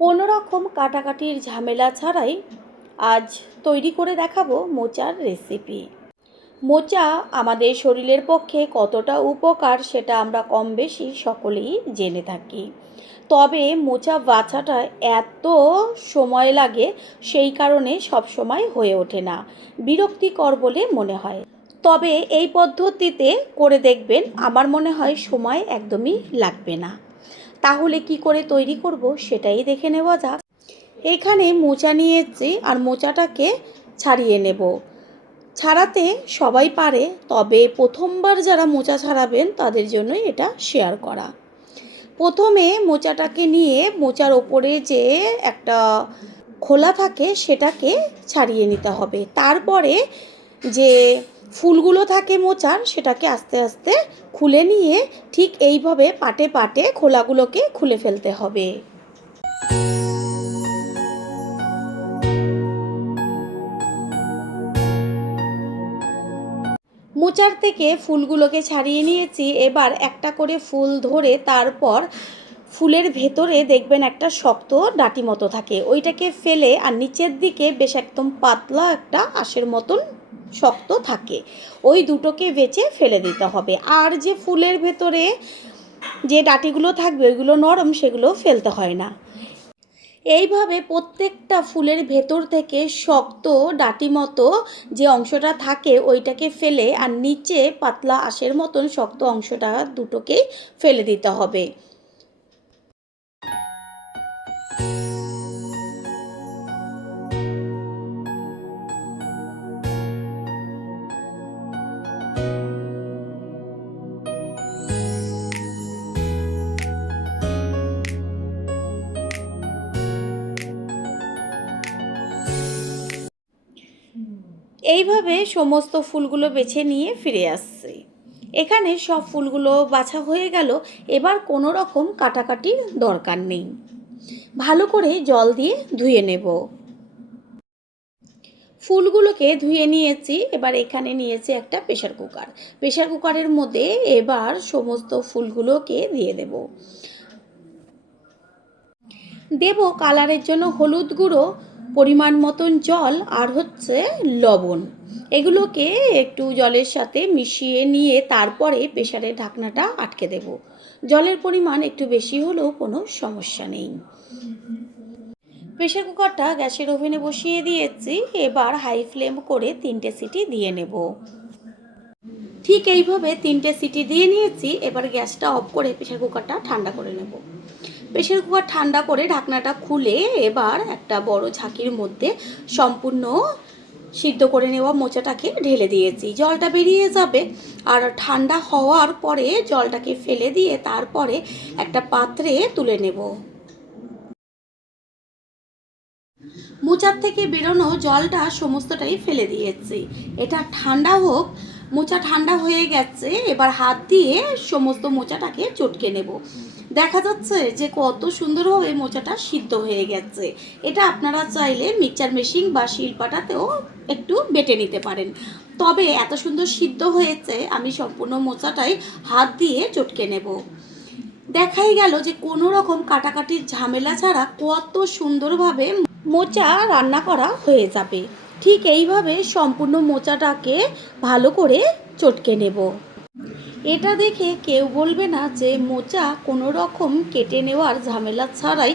কোনো রকম কাটাকাটির ঝামেলা ছাড়াই আজ তৈরি করে দেখাবো মোচার রেসিপি। মোচা আমাদের শরীরের পক্ষে কতটা উপকার সেটা আমরা কম বেশি সকলেই জেনে থাকি। তবে মোচা বাছাটা এত সময় লাগে, সেই কারণে সব সময় হয়ে ওঠে না, বিরক্তিকর বলে মনে হয়। তবে এই পদ্ধতিতে করে দেখবেন, আমার মনে হয় সময় একদমই লাগবে না। তাহলে কি করে তৈরি করব সেটাই দেখে নেওয়া যাক। এখানে মোচা নিয়েছি আর মোচাটাকে ছাড়িয়ে নেব। ছাড়াতে সবাই পারে, তবে প্রথমবার যারা মোচা ছাড়াবেন তাদের জন্যই এটা শেয়ার করা। প্রথমে মোচাটাকে নিয়ে মোচার ওপরে যে একটা খোলা থাকে সেটাকে ছাড়িয়ে নিতে হবে। তারপরে যে ফুলগুলো থাকে মোচার সেটাকে আস্তে আস্তে খুলে নিয়ে ঠিক এইভাবে পাটে পাটে খোলাগুলোকে খুলে ফেলতে হবে। মোচার থেকে ফুলগুলোকে ছাড়িয়ে নিয়েছি। এবার একটা করে ফুল ধরে তারপর ফুলের ভেতরে দেখবেন একটা শক্ত ডাঁটি মতো থাকে, ওইটাকে ফেলে আর নিচের দিকে বেশ একদম পাতলা একটা আঁশের মতন শক্ত থাকে, ওই দুটোকে বেছে ফেলে দিতে হবে। আর যে ফুলের ভেতরে যে ডাঁটিগুলো থাকবে ওইগুলো নরম, সেগুলো ফেলতে হয় না। এইভাবে প্রত্যেকটা ফুলের ভেতর থেকে শক্ত ডাঁটি মতো যে অংশটা থাকে ওইটাকে ফেলে আর নিচে পাতলা আঁশের মতন শক্ত অংশটা দুটোকেই ফেলে দিতে হবে। এইভাবে সমস্ত ফুলগুলো বেছে নিয়ে ফিরে আসছি। এখানে সব ফুলগুলো বাছা হয়ে গেল। এবার কোনো রকম কাটাকাটির দরকার নেই, ভালো করে জল দিয়ে ধুয়ে নেব। ফুলগুলোকে ধুয়ে নিয়েছি। এবার এখানে নিয়েছি একটা প্রেশার কুকার। প্রেশার কুকারের মধ্যে এবার সমস্ত ফুলগুলোকে দিয়ে দেব কালারের জন্য হলুদ গুঁড়ো, পরিমাণ মতন জল আর হচ্ছে লবণ। এগুলোকে একটু জলের সাথে মিশিয়ে নিয়ে তারপরে প্রেশারের ঢাকনাটা আটকে দেব। জলের পরিমাণ একটু বেশি হলেও কোনো সমস্যা নেই। প্রেশার কুকারটা গ্যাসের ওভেনে বসিয়ে দিয়েছি। এবার হাই ফ্লেম করে 3টে সিটি দিয়ে নেব। ঠিক এইভাবে 3টে সিটি দিয়ে নিয়েছি। এবার গ্যাসটা অফ করে প্রেশার কুকারটা ঠান্ডা করে নেব। প্রেশার কুকার ঠান্ডা করে ঢাকনাটা খুলে এবার একটা বড় ঝাঁকির মধ্যে সম্পূর্ণ সিদ্ধ করে নেওয়া মোচাটাকে ঢেলে দিয়েছি। জলটা বেরিয়ে যাবে আর ঠান্ডা হওয়ার পরে জলটাকে ফেলে দিয়ে তারপরে একটা পাত্রে তুলে নেব। মোচার থেকে বেরোনো জলটা সমস্তটাই ফেলে দিয়েছি। এটা ঠান্ডা হোক। মোচা ঠান্ডা হয়ে গেছে। এবার হাত দিয়ে সমস্ত মোচাটাকে চটকে নেব। দেখা যাচ্ছে যে কত সুন্দরভাবে মোচাটা সিদ্ধ হয়ে গেছে। এটা আপনারা চাইলে মিক্সচার মেশিন বা শিলপাটাতেও একটু বেটে নিতে পারেন। তবে এত সুন্দর সিদ্ধ হয়েছে, আমি সম্পূর্ণ মোচাটাই হাত দিয়ে চটকে নেব। দেখাই গেল যে কোনো রকম কাটাকাটির ঝামেলা ছাড়া কত সুন্দরভাবে মোচা রান্না করা হয়ে যাবে। ঠিক এইভাবে সম্পূর্ণ মোচাটাকে ভালো করে চটকে নেব। এটা দেখে কেউ বলবে না যে মোচা কোনো রকম কেটে নেওয়ার ঝামেলা ছাড়াই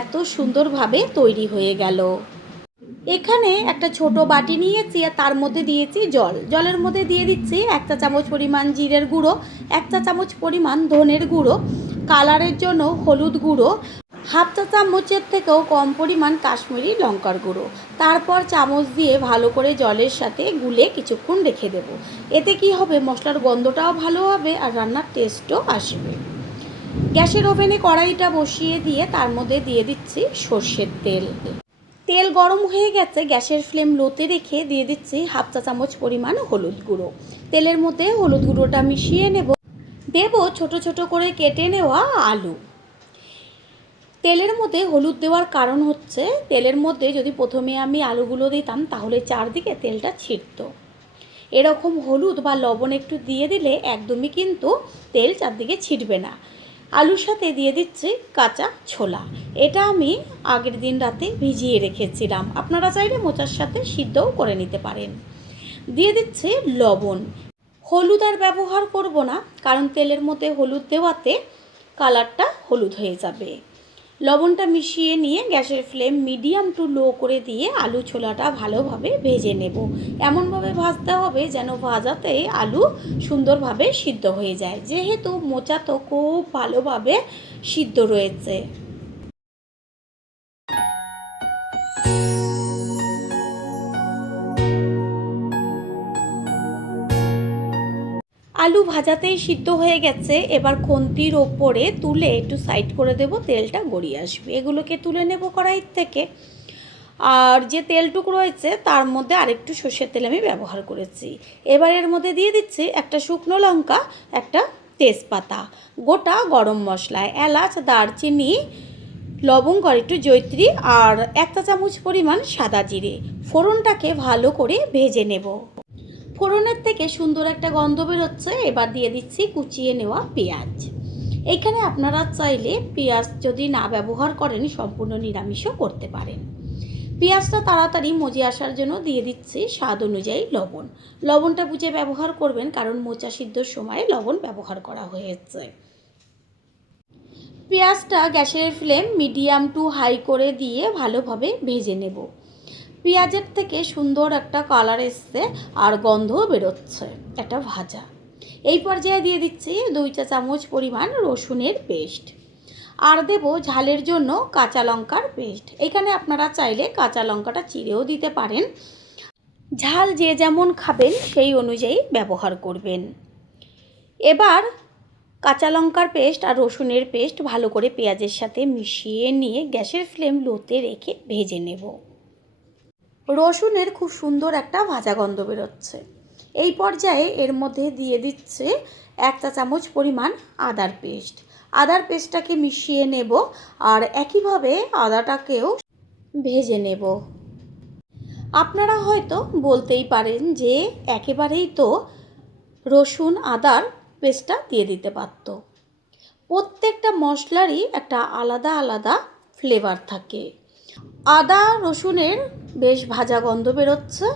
এত সুন্দরভাবে তৈরি হয়ে গেল। এখানে একটা ছোট বাটি নিয়েছি আর তার মধ্যে দিয়েছি জল। জলের মধ্যে দিয়ে দিচ্ছি 1 চা চামচ পরিমাণ জিরের গুঁড়ো, 1 চা চামচ পরিমাণ ধনের গুঁড়ো, কালারের জন্য হলুদ গুঁড়ো, হাফ চা চামচের থেকেও কম পরিমাণ কাশ্মীরি লঙ্কার গুঁড়ো। তারপর চামচ দিয়ে ভালো করে জলের সাথে গুলে কিছুক্ষণ রেখে দেব। এতে কি হবে, মশলার গন্ধটাও ভালো হবে আর রান্নার টেস্টও আসবে। গ্যাসের ওভেনে কড়াইটা বসিয়ে দিয়ে তার মধ্যে দিয়ে দিচ্ছি সর্ষের তেল। তেল গরম হয়ে গেছে। গ্যাসের ফ্লেম লোতে রেখে দিয়ে দিচ্ছি হাফ চা চামচ পরিমাণ হলুদ গুঁড়ো। তেলের মধ্যে হলুদ গুঁড়োটা মিশিয়ে দেব ছোট ছোট করে কেটে নেওয়া আলু। তেলের মধ্যে হলুদ দেওয়ার কারণ হচ্ছে, তেলের মধ্যে যদি প্রথমে আমি আলুগুলো দিতাম তাহলে চারদিকে তেলটা ছিটত। এরকম হলুদ বা লবণ একটু দিয়ে দিলে একদমই কিন্তু তেল চারদিকে ছিটবে না। আলুর সাথে দিয়ে দিচ্ছি কাঁচা ছোলা। এটা আমি আগের দিন রাতে ভিজিয়ে রেখেছিলাম, আপনারা চাইলে মোচার সাথে সিদ্ধও করে নিতে পারেন। দিয়ে দিচ্ছি লবণ। হলুদ আর ব্যবহার করব না, কারণ তেলের মধ্যে হলুদ দেওয়াতে কালারটা হলুদ হয়ে যাবে। লবণটা মিশিয়ে নিয়ে গ্যাসের ফ্লেম মিডিয়াম টু লো করে দিয়ে আলু ছোলাটা ভালোভাবে ভেজে নেব। এমনভাবে ভাজতে হবে যেন ভাজাতে আলু সুন্দরভাবে সিদ্ধ হয়ে যায়, যেহেতু মোচা তো খুব ভালোভাবে সিদ্ধ রয়েছে। আলু ভাজাতেই সিদ্ধ হয়ে গেছে, এবার খুন্তির ওপরে তুলে একটু সাইড করে দেব, তেলটা গড়িয়ে আসবে। এগুলোকে তুলে নেব কড়াইয়ের থেকে। আর যে তেলটুকু রয়েছে তার মধ্যে আরেকটু সর্ষের তেল আমি ব্যবহার করেছি। এবার এর মধ্যে দিয়ে দিচ্ছি একটা শুকনো লঙ্কা, একটা তেজপাতা, গোটা গরম মশলা, এলাচ, দারচিনি, লবঙ্গ, আর একটু জয়িত্রী, আর 1 চা চামচ পরিমাণ সাদা জিরে। ফোড়নটাকে ভালো করে ভেজে নেব। ফোড়নের থেকে সুন্দর একটা গন্ধ বেরোচ্ছে। এবার দিয়ে দিচ্ছি কুচিয়ে নেওয়া পেঁয়াজ। এইখানে আপনারা চাইলে পেঁয়াজ যদি না ব্যবহার করেন সম্পূর্ণ নিরামিষও করতে পারেন। পেঁয়াজটা তাড়াতাড়ি মজে আসার জন্য দিয়ে দিচ্ছি স্বাদ অনুযায়ী লবণ। লবণটা বুঝে ব্যবহার করবেন, কারণ মোচা সিদ্ধর সময় লবণ ব্যবহার করা হয়েছে। পেঁয়াজটা গ্যাসের ফ্লেম মিডিয়াম টু হাই করে দিয়ে ভালোভাবে ভেজে নেব। পেঁয়াজের থেকে সুন্দর একটা কালার এসছে আর গন্ধও বেরোচ্ছে একটা ভাজা। এই পর্যায়ে দিয়ে দিচ্ছি 2 চা চামচ পরিমাণ রসুনের পেস্ট, আর দেব ঝালের জন্য কাঁচা লঙ্কার পেস্ট। এখানে আপনারা চাইলে কাঁচা লঙ্কাটা চিড়েও দিতে পারেন, ঝাল যে যেমন খাবেন সেই অনুযায়ী ব্যবহার করবেন। এবার কাঁচা লঙ্কার পেস্ট আর রসুনের পেস্ট ভালো করে পেঁয়াজের সাথে মিশিয়ে নিয়ে গ্যাসের ফ্লেম লোতে রেখে ভেজে নেব। রসুনের খুব সুন্দর একটা ভাজা গন্ধ বেরোচ্ছে। এই পর্যায়ে এর মধ্যে দিয়ে দিচ্ছে 1 চা চামচ পরিমাণ আদার পেস্ট। আদার পেস্টটাকে মিশিয়ে নেব, আর একইভাবে আদাটাকেও ভেজে নেব। আপনারা হয়তো বলতেই পারেন যে একেবারেই তো রসুন আদার পেস্টটা দিয়ে দিতে পারত। প্রত্যেকটা মশলারই একটা আলাদা আলাদা ফ্লেভার থাকে। আদা রসুনের বেশ ভাজা গন্ধ বেরোচ্ছে।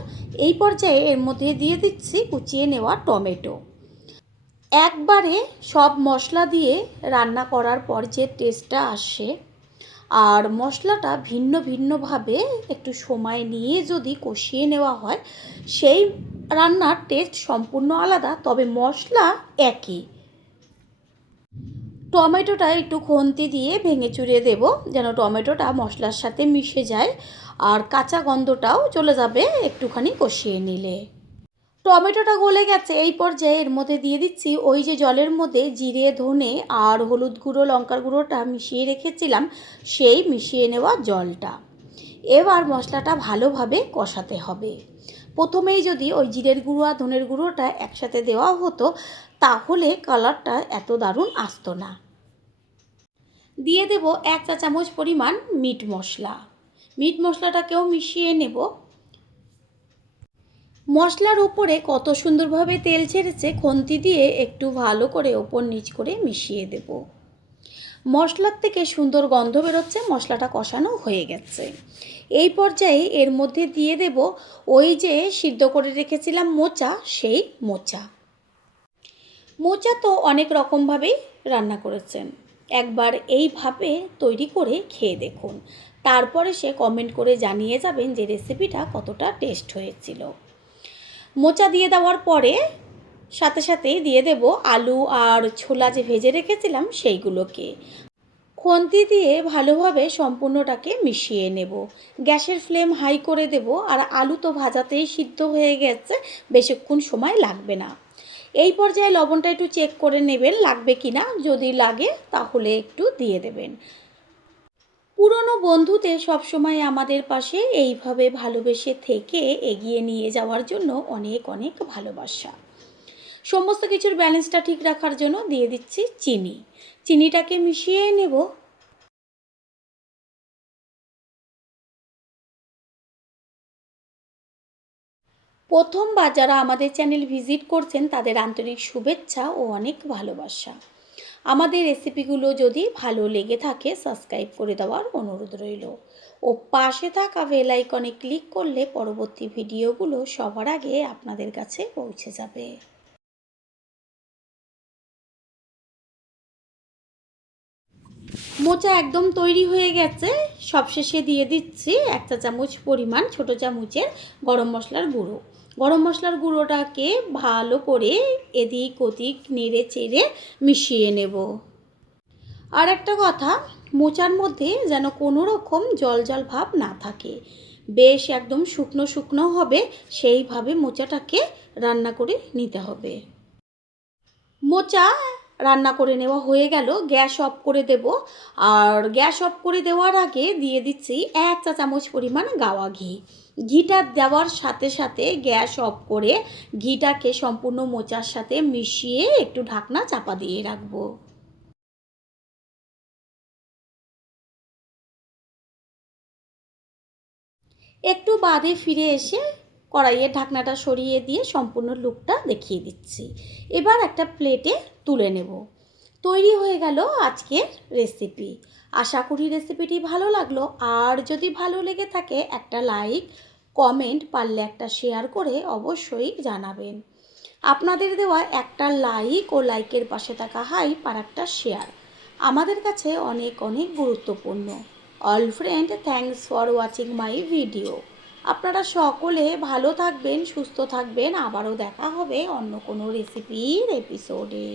এই পর্যায়ে এর মধ্যে দিয়ে দিচ্ছি কুচিয়ে নেওয়া টমেটো। একবারে সব মশলা দিয়ে রান্না করার পর যে টেস্টটা আসে, আর মশলাটা ভিন্ন ভিন্নভাবে একটু সময় নিয়ে যদি কষিয়ে নেওয়া হয়, সেই রান্নার টেস্ট সম্পূর্ণ আলাদা, তবে মশলা একই। টমেটোটা একটু খুন্তি দিয়ে ভেঙে চুরিয়ে দেব, যেন টমেটোটা মশলার সাথে মিশে যায় আর কাঁচা গন্ধটাও চলে যাবে একটুখানি কষিয়ে নিলে। টমেটোটা গলে গেছে। এই পর্যায়ে এর মধ্যে দিয়ে দিচ্ছি ওই যে জলের মধ্যে জিরে, ধনে আর হলুদ গুঁড়ো, লঙ্কার গুঁড়োটা মিশিয়ে রেখেছিলাম, সেই মিশিয়ে নেওয়া জলটা। এবার মশলাটা ভালোভাবে কষাতে হবে। প্রথমেই যদি ওই জিরের গুঁড়ো আর ধনের গুঁড়োটা একসাথে দেওয়া হতো, তাহলে কালারটা এত দারুণ আসতো না। দিয়ে দেব 1 চা চামচ পরিমাণ মিট মশলা। মিট মশলাটাকেও মিশিয়ে নেব। মশলার উপরে কত সুন্দরভাবে তেল ছেড়েছে, খুন্তি দিয়ে একটু ভালো করে ওপর নিচ করে মিশিয়ে দেব। মশলার থেকে সুন্দর গন্ধ বেরোচ্ছে, মশলাটা কষানো হয়ে গেছে। এই পর্যায়ে এর মধ্যে দিয়ে দেব ওই যে সিদ্ধ করে রেখেছিলাম মোচা, সেই মোচা। মোচা তো অনেক রকমভাবেই রান্না করেছেন, একবার এইভাবে তৈরি করে খেয়ে দেখুন, তারপরে সে কমেন্ট করে জানিয়ে যাবেন যে রেসিপিটা কতটা টেস্ট হয়েছিল। মোচা দিয়ে দেওয়ার পরে সাথে সাথেই দিয়ে দেব আলু আর ছোলা যে ভেজে রেখেছিলাম সেইগুলোকে। খুন্তি দিয়ে ভালোভাবে সম্পূর্ণটাকে মিশিয়ে নেব। গ্যাসের ফ্লেম হাই করে দেব, আর আলু তো ভাজাতেই সিদ্ধ হয়ে গেছে, বেশিক্ষণ সময় লাগবে না। এই পর্যায়ে লবণটা একটু চেক করে নেবেন লাগবে কি না, যদি লাগে তাহলে একটু দিয়ে দেবেন। পুরনো বন্ধুদের সবসময় আমাদের পাশে এইভাবে ভালোবেসে থেকে এগিয়ে নিয়ে যাওয়ার জন্য অনেক অনেক ভালোবাসা। সমস্ত কিছুর ব্যালেন্সটা ঠিক রাখার জন্য দিয়ে দিচ্ছি চিনি। চিনিটাকে মিশিয়ে নেব। প্রথমবার যারা আমাদের চ্যানেল ভিজিট করছেন তাদের আন্তরিক শুভেচ্ছা ও অনেক ভালোবাসা। আমাদের রেসিপিগুলো যদি ভালো লেগে থাকে সাবস্ক্রাইব করে দেওয়ার অনুরোধ রইল ও পাশে থাকা বেল আইকনে ক্লিক করলে পরবর্তী ভিডিওগুলো সবার আগে আপনাদের কাছে পৌঁছে যাবে। মোচা একদম তৈরি হয়ে গেছে। সবশেষে দিয়ে দিচ্ছি 1 চা চামচ পরিমাণ ছোটো চামচের গরম মশলার গুঁড়ো। গরম মশলার গুঁড়োটাকে ভালো করে এদিক ওদিক নেড়ে চেড়ে মিশিয়ে নেব। আর একটা কথা, মোচার মধ্যে যেন কোনো রকম জল জল ভাব না থাকে, বেশ একদম শুকনো শুকনো হবে সেইভাবে মোচাটাকে রান্না করে নিতে হবে। মোচা রান্না করে নেওয়া হয়ে গেল, গ্যাস অফ করে দেব। আর গ্যাস অফ করে দেওয়ার আগে দিয়ে দিচ্ছি 1 চা চামচ পরিমাণ গাওয়া ঘি। ঘিটা দেওয়ার সাথে সাথে গ্যাস অফ করে ঘিটাকে সম্পূর্ণ মোচার সাথে মিশিয়ে একটু ঢাকনা চাপা দিয়ে রাখবো। একটু বাদে ফিরে এসে কড়াইয়ের ঢাকনাটা সরিয়ে দিয়ে সম্পূর্ণ লুকটা দেখিয়ে দিচ্ছি। এবার একটা প্লেটে তুলে নেব। তৈরি হয়ে গেল আজকের রেসিপি। আশা করি রেসিপিটি ভালো লাগলো। আর যদি ভালো লেগে থাকে একটা লাইক, কমেন্ট, পারলে একটা শেয়ার করে অবশ্যই জানাবেন। আপনাদের দেওয়া একটা লাইক ও লাইকের পাশে থাকা হাইপ আর একটা শেয়ার আমাদের কাছে অনেক অনেক গুরুত্বপূর্ণ। All friend, thanks for watching my video. আপনারা সকলে ভালো থাকবেন, সুস্থ থাকবেন। আবারও দেখা হবে অন্য কোনো রেসিপির এপিসোডে।